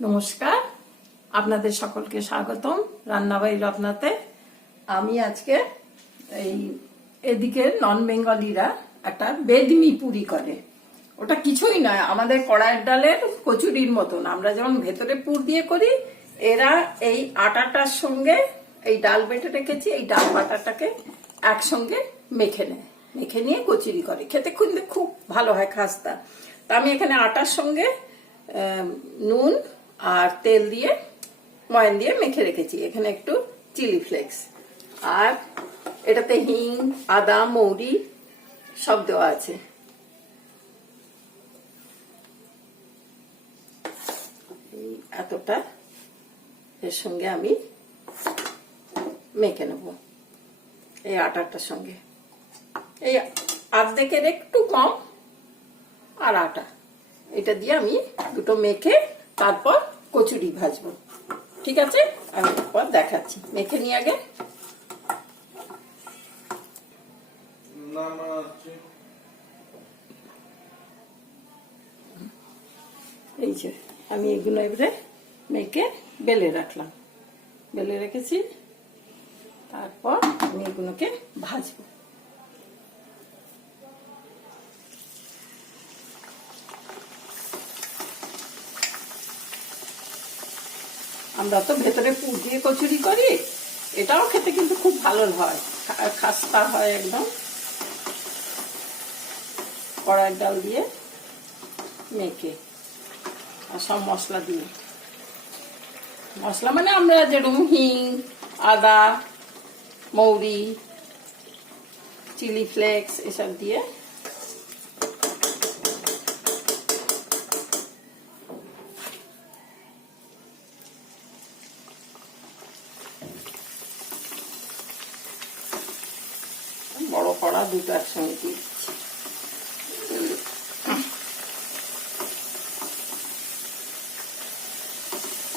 নমস্কার, আপনাদের সকলকে স্বাগতম রান্নাবাড়ি রত্নাতে। আমি আজকে এদিকে নন বেঙ্গলিরা একটা বেদমি পুরি করে। ওটা কিছুই নয়, আমাদের কড়াইয়ের ডালের কচুরির মতন। আমরা যেমন ভেতরে পুর দিয়ে করি, এরা এই আটাটার সঙ্গে এই ডাল বেটে রেখেছি, এই ডাল বাটাটাকে একসঙ্গে মেখে নেয়, মেখে নিয়ে কচুরি করে। খেতে কিন্তু খুব ভালো হয়, খাস্তা। তা আমি এখানে আটার সঙ্গে নুন আর তেল দিয়ে ময়ান দিয়ে মেখে রেখেছি। এখানে একটু চিলি ফ্লেক্স, আর এটাতে হিং, আদা, মৌরি সব দেওয়া আছে। এই এতটা এর সঙ্গে আমি মেখে নেব, এই আটাটার সঙ্গে। এই অর্ধেকের একটু কম আর আটা, এটা দিয়ে আমি দুটো মেখে তারপর কচুরি ভাজবো। ঠিক আছে, আমি পর দেখাচ্ছি। মেখে নিয়ে আগে এই যে আমি এগুলো এবারে মেখে বেলে রাখলাম, বেলে রেখেছি। তারপর আমি এগুলোকে ভাজবো। আমরা তো ভেতরে পুর দিয়ে কচুরি করি, এটাও খেতে কিন্তু খুব ভালো হয়, খাস্তা হয় একদম। কড়াইয়ের ডাল দিয়ে মেখে আর সব মশলা দিয়ে, মশলা মানে আমরা যেরকম হিং, আদা, মৌরি, চিলি ফ্লেক্স এসব দিয়ে বড় কড়া দুটো একসঙ্গে দিচ্ছি।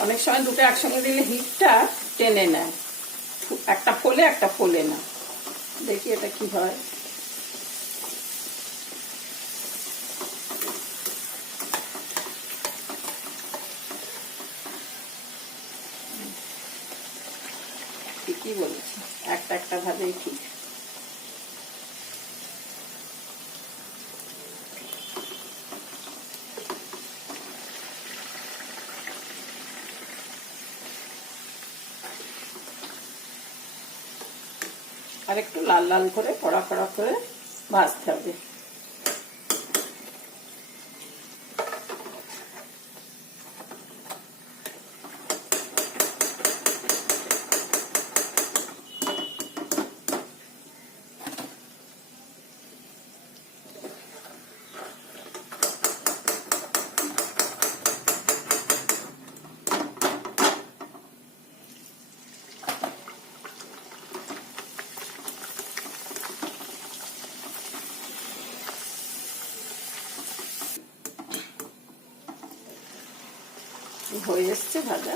অনেক সময় দুটো একসঙ্গে দিলে হিটটা টেনে নেয়, একটা ফোলে একটা ফোলে না। দেখি এটা কি হয়। ঠিকই বলেছি, একটা একটা ভাবেই ঠিক। আর একটু লাল লাল করে কড়া কড়া করে ভাজতে হবে। হয়ে এসছে ভাজা।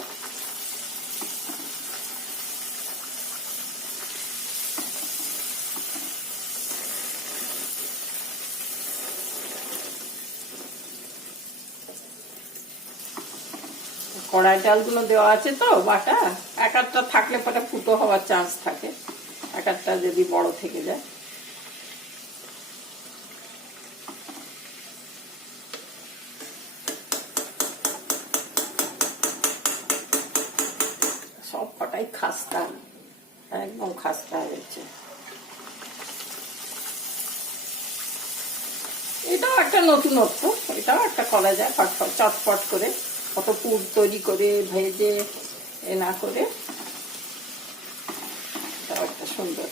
কড়াই ডালগুলো দেওয়া আছে তো বাটা, এক একটা থাকলে পরে ফুটো হওয়ার চান্স থাকে, এক একটা যদি বড় থেকে যায়। সব কটাই খাস্তা, একদম খাস্তা হয়েছে। এটাও একটা নতুনত্ব, এটাও একটা করা যায় ফটফট চটপট করে, কত পুর তৈরি করে ভেজে এ না করে। এটাও একটা সুন্দর।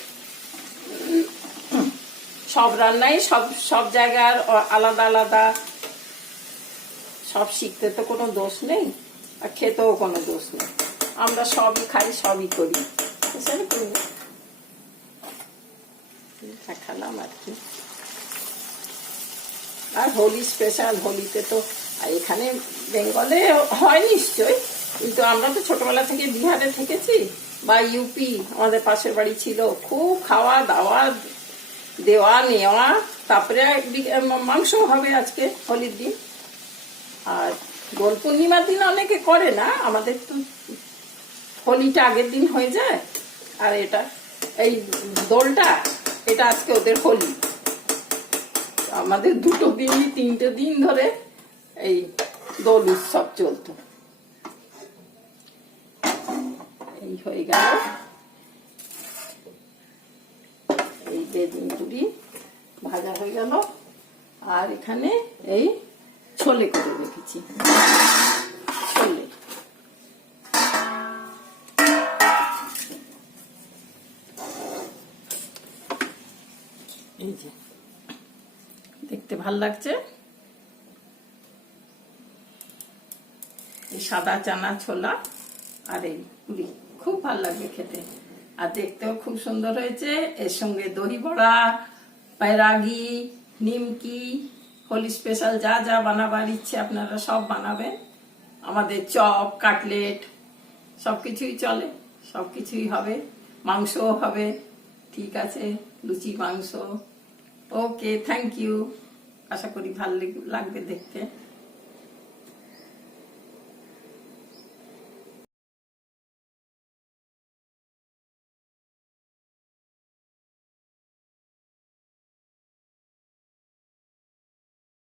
সব রান্নাই সব সব জায়গার আলাদা আলাদা, সব শিখতে তো কোনো দোষ নেই, আর খেতেও কোনো দোষ নেই। আমরা সবই খাই, সবই করি, দেখালাম আর কি। আর হোলি স্পেশাল, হোলিতে তো এখানে বেঙ্গলে হয় নিশ্চয়, কিন্তু আমরা তো ছোটবেলা থেকে বিহারে থেকেছি বা ইউপি, আমাদের পাশের বাড়ি ছিল। খুব খাওয়া দাওয়া, দেওয়া নেওয়া, তারপরে মাংস হবে আজকে হোলির দিন। আর দোল পূর্ণিমার দিন অনেকে করে না, আমাদের তো হোলিটা আগের দিন হয়ে যায়। আর এটা এই দোলটা, এটা আজকে ওদের হোলি। আমাদের 2 দিন 3টে দিন ধরে এই দোল উৎসব চলতো। এই হয়ে গেল এই বেদিন পুরি ভাজা হয়ে গেল। আর এখানে এই ছোলে করে রেখেছি, ছোলে। এই যে দেখতে ভাল লাগছে, এই সাদা চানা ছোলা আর এই পুরি খুব ভাল লাগবে খেতে, আর দেখতেও খুব সুন্দর হয়েছে। এর সঙ্গে দহি বড়া, বাইরাগি, নিমকি, হোলি স্পেশাল যা যা বানাবার ইচ্ছে আপনারা সব বানাবেন। আমাদের চপ, কাটলেট সবকিছুই চলে, সবকিছুই হবে, মাংসও হবে। ঠিক আছে, লুচি মাংস। ওকে, থ্যাংক ইউ। আশা করি ভালো লাগবে দেখতে।